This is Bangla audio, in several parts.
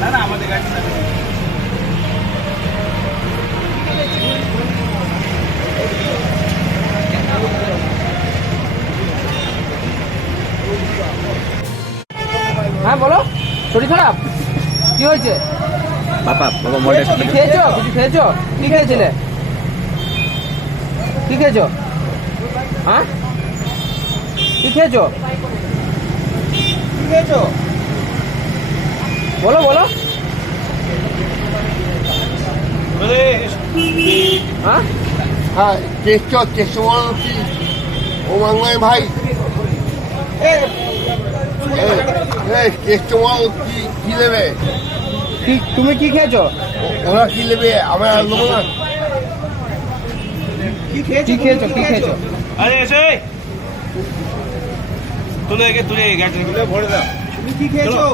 না না আমাদের গাড়ি হ্যাঁ বলো। শরীর খারাপ? কি হয়েছে? বাবা বাবা খেয়েছো? খেয়েছো কিছু খেয়েছো? কি খেয়েছিলে? কি খেয়েছো? হ্যাঁ কি খেয়েছো? কি খেয়েছো বলো। বলো হ্যাঁ হ্যাঁ বল কি? ও মাঙ্গাই ভাই। কি কি নেবে? তুমি কি খেয়েছো? ওরা কি নেবে? আমরা নেব না। কি খেয়েছো কি খেয়েছো? আরে এসে তুলে এগে তুলে গাড়িগুলো ভরে দাও। কি খেয়েছো?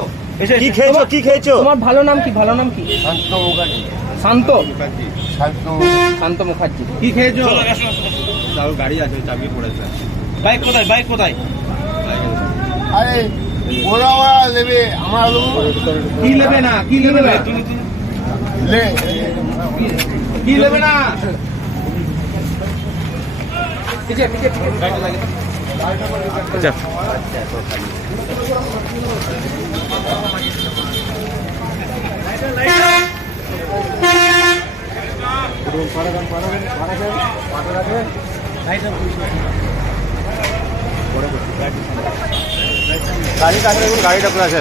এসে কি খেয়েছো? কি খেয়েছো? তোমার ভালো নাম কি? ভালো নাম কি? শান্ত মুখার্জি। শান্ত? শান্ত। শান্ত মুখার্জি। কি খেয়েছো। তাও গাড়ি আছে চাবি পড়েছে। বাইক কোথায়? বাইক কোথায়? আরে ওরা ওরা নেবে আমরা কি নেবে না? কি নেবে না? কি নেবে না? আচ্ছা গাড়ি কাছে গাড়িটা কোথায় আছে।